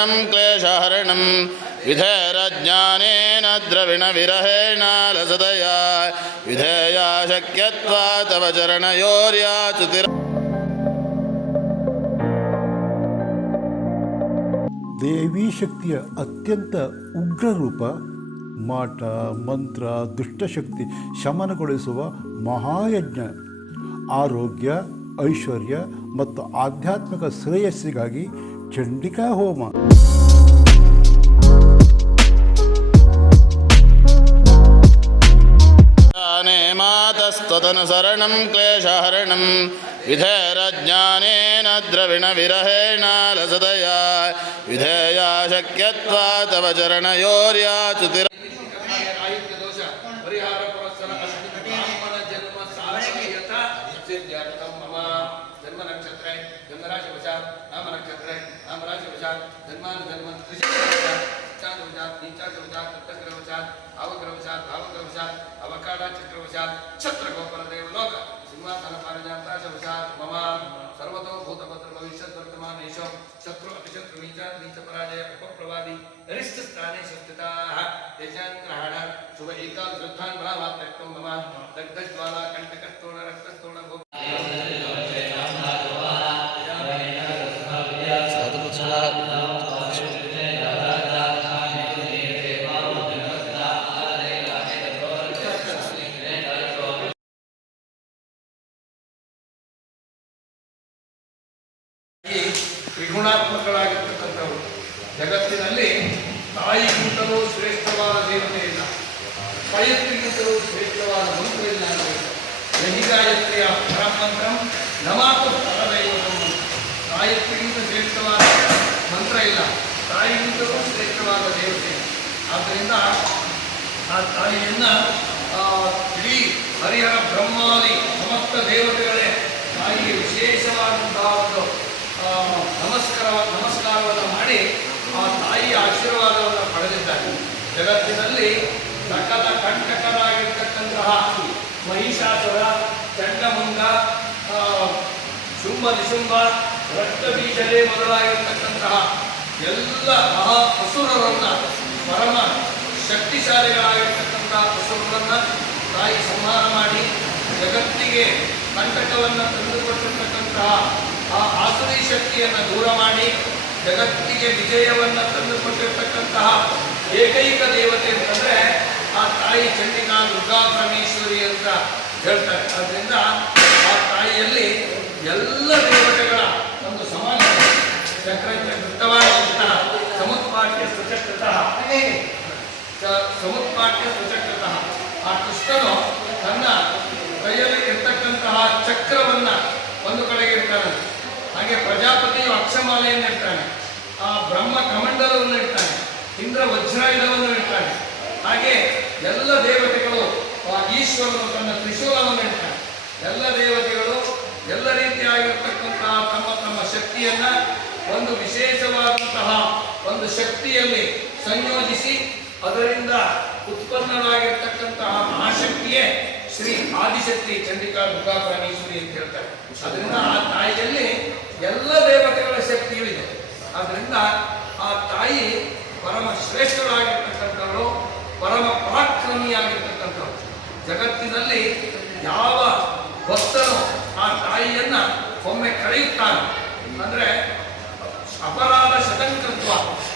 जाने मातस्त्वदनुसरणं क्लेशहरणं विधेरज्ञानेन द्रविणविरहेण लसदया विधेया शक्यत्वा तव चरणयोर्याचुतिर ದೇವಿ ಶಕ್ತಿಯ ಅತ್ಯಂತ ಉಗ್ರ ರೂಪ ಮಾಟ ಮಂತ್ರ ದುಷ್ಟಶಕ್ತಿ ಶಮನಗೊಳಿಸುವ ಮಹಾಯಜ್ಞ ಆರೋಗ್ಯ ಐಶ್ವರ್ಯ ಮತ್ತು ಆಧ್ಯಾತ್ಮಿಕ ಶ್ರೇಯಸ್ಸಿಗಾಗಿ ಚಂಡಿಕಾ ಹೋಮ जाने मातस्त्वदनुसरणं क्लेशहरणं विधेरज्ञानेन द्रविणविरहेण लसदया विधेया शक्यत्वा तव चरणयोर्याचुतिर ಭಾವಾತ್ಯಕ್ತಂ ಮಮ ದಗ್ಧಜ್ವಾಲಾ ಕಂಟಕಸ್ತೋಣ ರಕ್ತಸ್ತೋಣ ಭೋ ಈ ತ್ರಿಗುಣಾತ್ಮಕಳಾಗಿರ್ತಕ್ಕಂಥವ್ರು ಜಗತ್ತಿನಲ್ಲಿ ತಾಯಿಗಿಂತಲೂ ಶ್ರೇಷ್ಠವಾದ ದೇವತೆ ಇಲ್ಲ ಪಯತ್ರಿಗಿಂತಲೂ ಶ್ರೇಷ್ಠವಾದ ಮಂತ್ರ ಇಲ್ಲ ಅನ್ನಬೇಕು ಯಹಿಗಾಯತ್ರಿಯ ಪರಮಂತ್ರಂ ನಮಾತು ಪರದೈವತಂ ತಾಯತ್ರಿಗಿಂತ ಶ್ರೇಷ್ಠವಾದ ಮಂತ್ರ ಇಲ್ಲ. ತಾಯಿಗಿಂತಲೂ ಶ್ರೇಷ್ಠವಾದ ದೇವತೆ. ಆದ್ದರಿಂದ ಆ ತಾಯಿಯನ್ನು ಇಡೀ ಹರಿಹರ ಬ್ರಹ್ಮಾದಿ ಸಮಸ್ತ ದೇವತೆಗಳೇ, ತಾಯಿಗೆ ವಿಶೇಷವಾದಂತಹ ಒಂದು ನಮಸ್ಕಾರ, ನಮಸ್ಕಾರವನ್ನು ಮಾಡಿ ಆ ತಾಯಿಯ ಆಶೀರ್ವಾದವನ್ನು ಪಡೆದಿದ್ದಾರೆ. ಜಗತ್ತಿನಲ್ಲಿ ಸಕಲ ಕಂಟಕರಾಗಿರ್ತಕ್ಕಂತಹ ಮಹಿಷಾಸುರ ಚಂಡಮುಂಡ ಶುಂಭ, ನಿಶುಂಭ, ರಕ್ತ ಬೀಜಲೇ ಮೊದಲಾಗಿರ್ತಕ್ಕಂತಹ ಎಲ್ಲ ಮಹಾ ಅಸುರರನ್ನ, ಪರಮ ಶಕ್ತಿಶಾಲಿಗಳಾಗಿರ್ತಕ್ಕಂತಹ ಅಸುರರನ್ನ ತಾಯಿ ಸಂಹಾರ ಮಾಡಿ ಜಗತ್ತಿಗೆ ಕಂಟಕವನ್ನು ತಂದುಕೊಟ್ಟಿರ್ತಕ್ಕಂತಹ ಆ ಆಸುರಿ ಶಕ್ತಿಯನ್ನು ದೂರ ಮಾಡಿ ಜಗತ್ತಿಗೆ ವಿಜಯವನ್ನು ತಂದುಕೊಟ್ಟಿರ್ತಕ್ಕಂತಹ ಏಕೈಕ ದೇವತೆ ಅಂತಂದ್ರೆ ಆ ತಾಯಿ ಚಂಡಿಕಾ ದುರ್ಗಾ ಪರಮೇಶ್ವರಿ ಅಂತ ಹೇಳ್ತಾರೆ. ಆದ್ದರಿಂದ ಆ ತಾಯಿಯಲ್ಲಿ ಎಲ್ಲ ದೇವತೆಗಳ ಒಂದು ಸಮಾನ ಚಕ್ರಚಕ್ರವಾದಂತಹ ಸಮುತ್ಪಾಟ್ಯ ಸುಚಕೃತ ಸ- ಸುಚಕೃತ ಸ್ವಚಕ್ರತಃ. ಆ ಕೃಷ್ಣನು ತನ್ನ ಕೈಯಲ್ಲಿ ಇರ್ತಕ್ಕಂತಹ ಚಕ್ರವನ್ನ ಒಂದು ಕಡೆಗೆ ಇರ್ತಾನೆ ಹಾಗೆ ಪ್ರಜಾಪತಿಯು ಅಕ್ಷಮಾಲೆಯನ್ನು ಇರ್ತಾನೆ ಆ ಬ್ರಹ್ಮ ಕಮಂಡಲವನ್ನು ಇರ್ತಾನೆ ಇಂದ್ರ ವಜ್ರಾಯುಧವನ್ನು ಇರ್ತಾನೆ ಹಾಗೆ ಎಲ್ಲ ದೇವತೆಗಳು ಆ ಈಶ್ವರನು ತನ್ನ ತ್ರಿಶೂಲವನ್ನು ಇಡ್ತಾನೆ ಎಲ್ಲ ದೇವತೆಗಳು ಎಲ್ಲ ರೀತಿಯಾಗಿರ್ತಕ್ಕಂತಹ ತಮ್ಮ ತಮ್ಮ ಶಕ್ತಿಯನ್ನ ಒಂದು ವಿಶೇಷವಾದಂತಹ ಒಂದು ಶಕ್ತಿಯಲ್ಲಿ ಸಂಯೋಜಿಸಿ ಅದರಿಂದ ಉತ್ಪನ್ನರಾಗಿರ್ತಕ್ಕಂತಹ ಮಹಾಶಕ್ತಿಯೇ ಶ್ರೀ ಆದಿಶಕ್ತಿ ಚಂಡಿಕಾ ದುರ್ಗಾ ಪರಮೇಶ್ವರಿ ಅಂತ ಹೇಳ್ತಾರೆ. ಅದರಿಂದ ಆ ತಾಯಿಯಲ್ಲಿ ಎಲ್ಲ ದೇವತೆಗಳ ಶಕ್ತಿಯೂ ಇದೆ. ಆದ್ರಿಂದ ಆ ತಾಯಿ ಪರಮ ಶ್ರೇಷ್ಠಳಾಗಿರ್ತಕ್ಕಂಥವಳು ಪರಮ ಪರಾಕ್ರಮಿಯಾಗಿರ್ತಕ್ಕಂಥವ್ರು. ಜಗತ್ತಿನಲ್ಲಿ ಯಾವ ಭಕ್ತನು ಆ ತಾಯಿಯನ್ನ ಒಮ್ಮೆ ಕಳೆಯುತ್ತಾನೆ ಅಂದ್ರೆ ಅಪರಾಧ ಶತಂಕತ್ವ.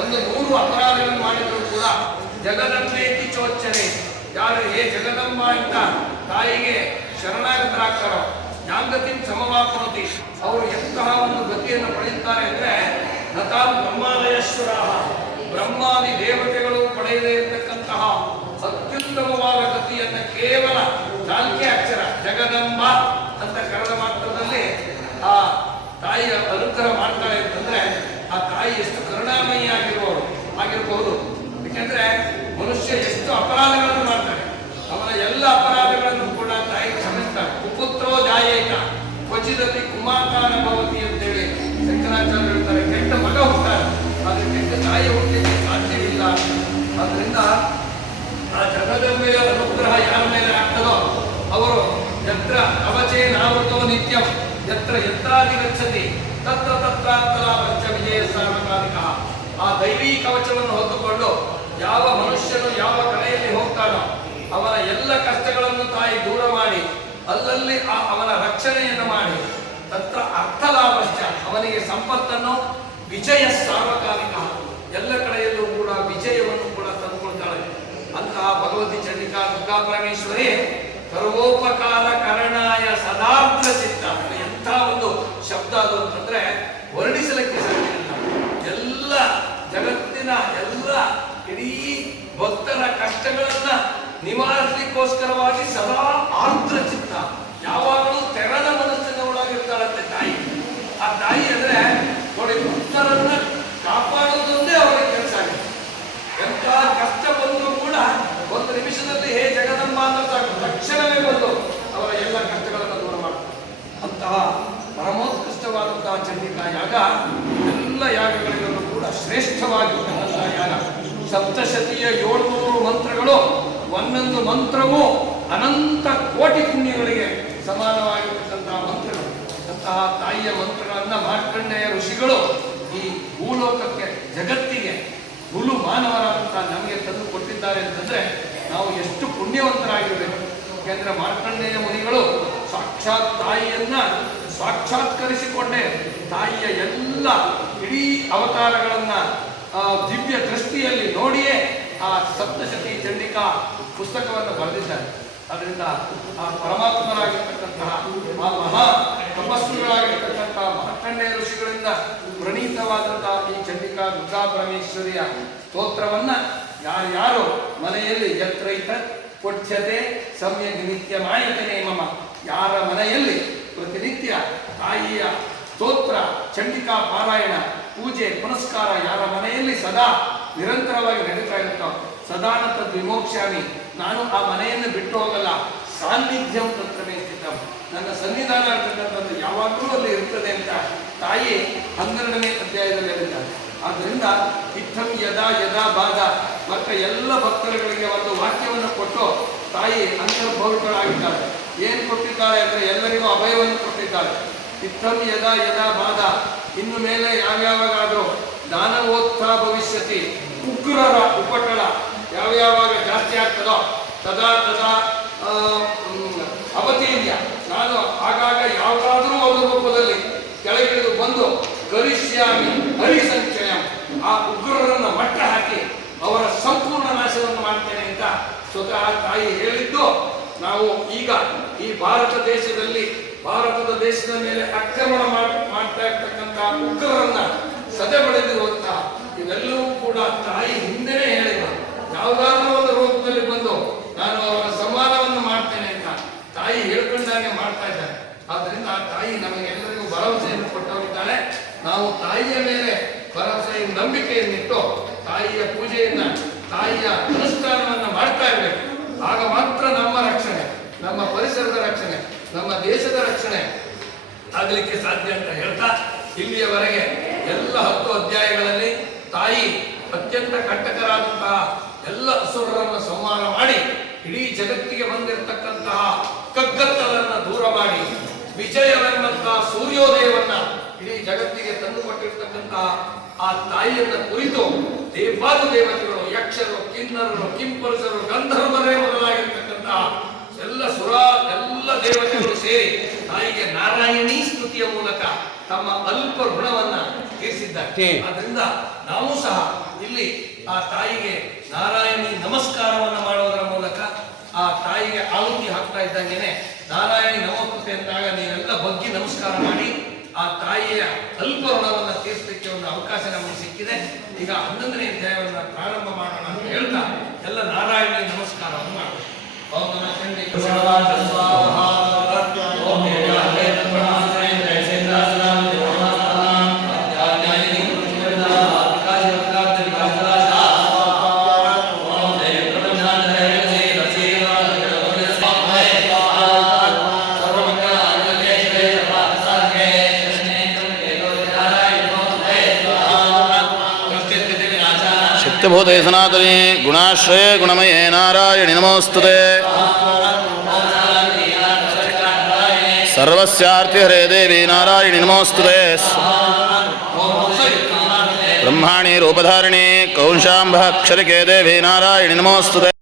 ಒಂದು ನೂರು ಅಪರಾಧಗಳನ್ನು ಮಾಡಿದರೂ ಕೂಡ ಜಗದಂಬೇತಿ ಚೋಚನೆ ಯಾರು ಹೇ ಜಗದಂಬ ಅಂತ ತಾಯಿಗೆ ಶರಣಾಗತರಾಗ್ತಾರೋ ಯಾಂಗತಿನ್ ಸಮವಾಪ್ನೋತಿ. ಅವರು ಎಂತಹ ಒಂದು ಗತಿಯನ್ನು ಪಡೆಯುತ್ತಾರೆ ಅಂದ್ರೆ ನತಾಂ ಬ್ರಹ್ಮಾಲಯೇಶ್ವರ ಬ್ರಹ್ಮಾದಿ ದೇವತೆಗಳು ಅತ್ಯುತ್ತಮವಾದ ಗತಿಯನ್ನ ಕೇವಲ ನಾಲ್ಕೇ ಅಕ್ಷರ, ಜಗದಂಬ ಅಂತ ಕರೆದ ಮಾತ್ರದಲ್ಲಿ ಆ ತಾಯಿಯ ಅನುಗ್ರಹ ಮಾಡ್ತಾಳೆ ಅಂತಂದ್ರೆ ಆ ತಾಯಿ ಎಷ್ಟು ಕರುಣಾಮಯಿ ಆಗಿರುವವರು ಆಗಿರಬಹುದು ಯಾಕೆಂದ್ರೆ ಮನುಷ್ಯ ಎಷ್ಟು ಅಪರಾಧಗಳನ್ನು ಮಾಡ್ತಾನೆ. ಅವನ ಎಲ್ಲ ಅಪರಾಧಗಳನ್ನು ಕೂಡ ತಾಯಿ ಕ್ಷಮಿಸ್ತಾಳೆ ಕುಪುತ್ರೋ ಜಾಯೇತ ಕ್ವಚಿದತಿ ಕುಮಾತಾನ ಭವತಿ ಅಂತೇಳಿ ಶಂಕರಾಚಾರ್ಯ ಹೇಳ್ತಾರೆ ಕೆಟ್ಟ ಮಗ ಹುಟ್ಟಾನೆ ಆದ್ರೆ ಕೆಟ್ಟ ತಾಯಿ ಹುಟ್ಟಲಿಕ್ಕೆ ಸಾಧ್ಯವಿಲ್ಲ ಆದ್ರಿಂದ ಆ ಜಗದಂಬೆಯ ಅನುಗ್ರಹ ಯಾರ ಮೇಲೆ ಆಗ್ತದೋ ಅವರು ಯತ್ರ ಕವಚೇ ಯತ್ರಾಭಿಗಚ್ಚತಿ ತತ್ರ ಯತ್ರ ಯತ್ರಾದಿ ಗಚ್ಚತಿ ತತ್ರ ತತ್ರಾಂತರ ಪಂಚಮಿ ವೈರಿ ಕವಚವನ್ನು ಹೊತ್ತುಕೊಂಡು ಯಾವ ಮನುಷ್ಯನು ಯಾವ ಕಡೆಯಲ್ಲಿ ಹೋಗ್ತಾನೋ ಅವನ ಎಲ್ಲ ಕಷ್ಟಗಳನ್ನು ತಾಯಿ ದೂರ ಮಾಡಿ, ಅಲ್ಲಲ್ಲಿ ಆ ಅವನ ರಕ್ಷಣೆಯನ್ನು ಮಾಡಿ, ತತ್ರ ಅರ್ಥಲಾಭಶ್ಚ ಅವನಿಗೆ ಸಂಪತ್ತನ್ನು ವಿಜಯ ಸಾರ್ವಕಾಲಿಕ. ಎಲ್ಲ ಕಡೆಯಲ್ಲೂ ಕೂಡ ವಿಜಯವನ್ನು ಕೂಡ ತಂದುಕೊಳ್ತಾಳೆ ಅಂತಹ ಭಗವತಿ ಚಂಡಿಕಾ ದುರ್ಗಾ ಪರಮೇಶ್ವರಿ ಸರ್ವೋಪಕಾರ ಕರಣಾಯ ಸದಾರ್ಥ ಎಂಥ ಒಂದು ಶಬ್ದ ಅದು ಅಂತಂದ್ರೆ ವರ್ಣಿಸಲಿಕ್ಕೆ ಇಲ್ಲ. ಎಲ್ಲ ಜಗತ್ತಿನ ಎಲ್ಲ ಇಡೀ ಭಕ್ತರ ಕಷ್ಟಗಳನ್ನ ನಿವಾರಿಸಲಿಕ್ಕೋಸ್ಕರವಾಗಿ ಸದಾ ಆರ್ದ್ರ ಚಿತ್ತ ಯಾವಾಗಲೂ ತೆರದ ಮನಸ್ಸಿನವಳಾಗಿರ್ತಾಳಂತೆ ತಾಯಿ ಆ ತಾಯಿ ಅಂದ್ರೆ ನೋಡಿ ಭಕ್ತರನ್ನ ಕಾಪಾಡುವುದೊಂದೇ ಅವರ ಕೆಲಸ ಆಗಿದೆ ಎಂಥ ಕಷ್ಟ ಬಂದರೂ ಕೂಡ ಒಂದು ನಿಮಿಷದಲ್ಲಿ ಹೇ ಜಗದಂಬ ಅಂತ ಸಾಕು ತಕ್ಷಣವೇ ಬಂದು ಅವರ ಎಲ್ಲ ಕಷ್ಟಗಳನ್ನು ದೂರ ಮಾಡ್ತಾರೆ ಅಂತಹ ಪರಮೋತ್ಕೃಷ್ಟವಾದಂತಹ ಚಂಡಿಕಾ ಯಾಗ ಎಲ್ಲ ಯಾಗಗಳಿಗೂ ಕೂಡ ಶ್ರೇಷ್ಠವಾಗಿರ್ತಕ್ಕಂಥ ಯಾಗ ಸಪ್ತಶತಿಯ ಏಳ್ನೂರು ಮಂತ್ರಗಳು, ಒಂದೊಂದು ಮಂತ್ರವೂ ಅನಂತ ಕೋಟಿ ಪುಣ್ಯಗಳಿಗೆ ಸಮಾನವಾಗಿರ್ತಕ್ಕಂತಹ ಮಂತ್ರಗಳು. ಅಂತಹ ತಾಯಿಯ ಮಂತ್ರಗಳನ್ನು ಮಾರ್ಕಂಡೆಯ ಋಷಿಗಳು ಈ ಭೂಲೋಕಕ್ಕೆ, ಜಗತ್ತಿಗೆ, ಹುಲು ಮಾನವರಾದಂತಹ ನಮಗೆ ತಂದು ಕೊಟ್ಟಿದ್ದಾರೆ ಅಂತಂದ್ರೆ ನಾವು ಎಷ್ಟು ಪುಣ್ಯವಂತರಾಗಿರಬೇಕು. ಯಾಕೆಂದ್ರೆ ಮಾರ್ಕಂಡೇಯ ಮುನಿಗಳು ಸಾಕ್ಷಾತ್ ತಾಯಿಯನ್ನ ಸಾಕ್ಷಾತ್ಕರಿಸಿಕೊಂಡೇ. ತಾಯಿಯ ಎಲ್ಲ ಇಡೀ ಅವತಾರಗಳನ್ನು ದಿವ್ಯ ದೃಷ್ಟಿಯಲ್ಲಿ ನೋಡಿಯೇ ಆ ಸಪ್ತಶತಿ ಚಂಡಿಕಾ ಪುಸ್ತಕವನ್ನು ಬರೆದಿದ್ದಾರೆ. ಅದರಿಂದ ಆ ಪರಮಾತ್ಮರಾಗಿರ್ತಕ್ಕಂತಹ ಆ ಮಹಾ ತಪಸ್ಸುಗಳಾಗಿರ್ತಕ್ಕಂತಹ ಋಷಿಗಳಿಂದ ಪ್ರಣೀತವಾದಂತಹ ಈ ಚಂಡಿಕಾ ದುರ್ಗಾ ಪರಮೇಶ್ವರಿಯ ಸ್ತೋತ್ರವನ್ನ ಯಾರ್ಯಾರು ಮನೆಯಲ್ಲಿ ಯತ್ರೈತ ಪಠ್ಯತೆ ಸಮ್ಯಕ್ ನಿತ್ಯ ಮಾಯತನೇ ಮಮ ಯಾರ ಮನೆಯಲ್ಲಿ ಚಂಡಿಕಾ ಪಾರಾಯಣ ಪೂಜೆ ಪುನಸ್ಕಾರ ಯಾರ ಮನೆಯಲ್ಲಿ ಸದಾ ನಿರಂತರವಾಗಿ ನಡೀತಾ ಇರುತ್ತೋ ಸದಾನಂತ ವಿಮೋಕ್ಷಾಮಿ ನಾನು ಆ ಮನೆಯನ್ನು ಬಿಟ್ಟು ಹೋಗಲ್ಲ, ಸಾನ್ನಿಧ್ಯಂ ಸ್ಥಿತಂ. ನನ್ನ ಸನ್ನಿಧಾನ ಇರ್ತಕ್ಕಂಥದ್ದು ಯಾವಾಗಲೂ ಅಲ್ಲಿ ಇರ್ತದೆ ಅಂತ ತಾಯಿ ಹನ್ನೆರಡನೇ ಅಧ್ಯಾಯದಲ್ಲಿ ಹೇಳಿದ್ದಾರೆ. ಆದ್ದರಿಂದ ಇತ್ತಂ ಯದಾ ಯದಾ ಬಾಧ ಮತ್ತು ಎಲ್ಲ ಭಕ್ತರುಗಳಿಗೆ ಒಂದು ವಾಕ್ಯವನ್ನು ಕೊಟ್ಟು ತಾಯಿ ಅಂತರ್ಭವಿಗಳಾಗಿದ್ದಾರೆ ಏನು ಕೊಟ್ಟಿದ್ದಾರೆ ಅಂದರೆ ಎಲ್ಲರಿಗೂ ಅಭಯವನ್ನು ಕೊಟ್ಟಿದ್ದಾರೆ. ಇತ್ತಂ ಯದಾ ಯದಾ ಬಾಧ, ಇನ್ನು ಮೇಲೆ ಯಾವ್ಯಾವಾಗಾದರೂ ದಾನವೋತ್ಥಾ ಭವಿಷ್ಯತಿ, ಉಗ್ರರ ಉಪಟಳ ಯಾವ್ಯಾವಾಗ ಜಾಸ್ತಿ ಆಗ್ತದೋ, ತದಾ ತದಾ ಅವತೀರ್ಯ ನಾನು ಆಗಾಗ ಯಾವುದಾದರೂ ಒಂದು ರೂಪದಲ್ಲಿ ಕೆಳಗಿಳಿದು ಬಂದು ಕರಿಷ್ಯಾಮಿ ಹರಿಸಂಚಯ ಆ ಉಗ್ರರನ್ನು ಮಟ್ಟ ಹಾಕಿ ಅವರ ಸಂಪೂರ್ಣ ನಾಶವನ್ನು ಮಾಡ್ತೇನೆ ಅಂತ ಸ್ವತಃ ತಾಯಿ ಹೇಳಿದ್ದು ನಾವು ಈಗ ಈ ಭಾರತ ದೇಶದಲ್ಲಿ ಭಾರತದ ದೇಶದ ಮೇಲೆ ಆಕ್ರಮಣ ಮಾಡ್- ಮಾಡ್ತಾ ಇರ್ತಕ್ಕಂತಹ ಉಗ್ರರನ್ನ ಸದೆಬಡೆದಿರುವಂತಹ ಇವೆಲ್ಲವೂ ಕೂಡ ತಾಯಿ ಹಿಂದೆನೇ ಹೇಳಿದ. ಯಾವುದಾದ್ರೂ ಒಂದು ರೂಪದಲ್ಲಿ ಬಂದು ನಾನು ಅವರ ಸಂವಾದವನ್ನು ಮಾಡ್ತೇನೆ ಅಂತ ತಾಯಿ ಹೇಳ್ಕೊಂಡಾಗೆ ಮಾಡ್ತಾ ಇದ್ದಾರೆ. ಆದ್ರಿಂದ ಆ ತಾಯಿ ನಮಗೆಲ್ಲರಿಗೂ ಭರವಸೆಯನ್ನು ಕೊಟ್ಟವರಿದ್ದಾಳೆ. ನಾವು ತಾಯಿಯ ಮೇಲೆ ಭರವಸೆಯ ನಂಬಿಕೆಯನ್ನಿಟ್ಟು ತಾಯಿಯ ಪೂಜೆಯನ್ನ, ತಾಯಿಯ ಅನುಷ್ಠಾನವನ್ನ ಮಾಡ್ತಾ ಇರಬೇಕು. ಆಗ ಮಾತ್ರ ನಮ್ಮ ರಕ್ಷಣೆ, ನಮ್ಮ ಪರಿಸರದ ರಕ್ಷಣೆ, ನಮ್ಮ ದೇಶದ ರಕ್ಷಣೆ ಆಗಲಿಕ್ಕೆ ಸಾಧ್ಯ ಅಂತ ಹೇಳ್ತಾ ಇಲ್ಲಿಯವರೆಗೆ ಎಲ್ಲ ಹತ್ತು ಅಧ್ಯಾಯಗಳಲ್ಲಿ ತಾಯಿ ಅತ್ಯಂತ ಕಟ್ಟಕರಾದಂತಹ ಎಲ್ಲ ಅಸುರರನ್ನು ಸಂಹಾರ ಮಾಡಿ ಇಡೀ ಜಗತ್ತಿಗೆ ಬಂದಿರತಕ್ಕಂತಹ ಕಗ್ಗತ್ತಲನ್ನ ದೂರ ಮಾಡಿ ವಿಜಯವೆಂಬಂತಹ ಸೂರ್ಯೋದಯವನ್ನ ಇಡೀ ಜಗತ್ತಿಗೆ ತಂದುಕೊಟ್ಟಿರ್ತಕ್ಕಂತಹ ಆ ತಾಯಿಯನ್ನ ಕುರಿತು ದೇವಾದು ದೇವತೆಗಳು ಯಕ್ಷರು ಕಿನ್ನರರು ಕಿಂಪಲ್ಸರು ಗಂಧರ್ವರೇ ಮೊದಲಾಗಿರ್ತಕ್ಕಂತಹ ಎಲ್ಲ ಸುರ ಎಲ್ಲ ದೇವತೆಗಳು ಸೇರಿ ತಾಯಿಗೆ ನಾರಾಯಣೀ ಸ್ತುತಿಯ ಮೂಲಕ ತಮ್ಮ ಅಲ್ಪ ಋಣವನ್ನ ತೀರಿಸಿದ್ದಾರೆ. ಅದರಿಂದ ನಾವು ಸಹ ಇಲ್ಲಿ ಆ ತಾಯಿಗೆ ನಾರಾಯಣಿ ನಮಸ್ಕಾರವನ್ನ ಮಾಡುವುದರ ಮೂಲಕ ಆ ತಾಯಿಗೆ ಆಹುತಿ ಹಾಕ್ತಾ ಇದ್ದಂಗೆನೆ ನಾರಾಯಣಿ ನಮೋಸ್ತುತಿ ಅಂದಾಗ ನೀವೆಲ್ಲ ಬಗ್ಗಿ ನಮಸ್ಕಾರ ಮಾಡಿ ಆ ತಾಯಿಯ ಅಲ್ಪ ಋಣವನ್ನು ತೀರಿಸಲಿಕ್ಕೆ ಒಂದು ಅವಕಾಶ ನಮಗೆ ಸಿಕ್ಕಿದೆ. ಈಗ ಹನ್ನೊಂದನೇ ಅಧ್ಯಾಯವನ್ನು ಪ್ರಾರಂಭ ಮಾಡೋಣ ಅಂತ ಹೇಳ್ತಾ ಎಲ್ಲ ನಾರಾಯಣ ನಮಸ್ಕಾರವನ್ನು ಮಾಡೋಣ నిత్యభూతే సనాతనే గుణాశ్రయే గుణమయే నారాయణి నమోస్తుతే सर्वस्यार्तिहरे देवी नारायणि नमोऽस्तुते ब्रह्माणि रूपधारिणे कौशाम्भक्षरिके देवी नारायणि नमोऽस्तुते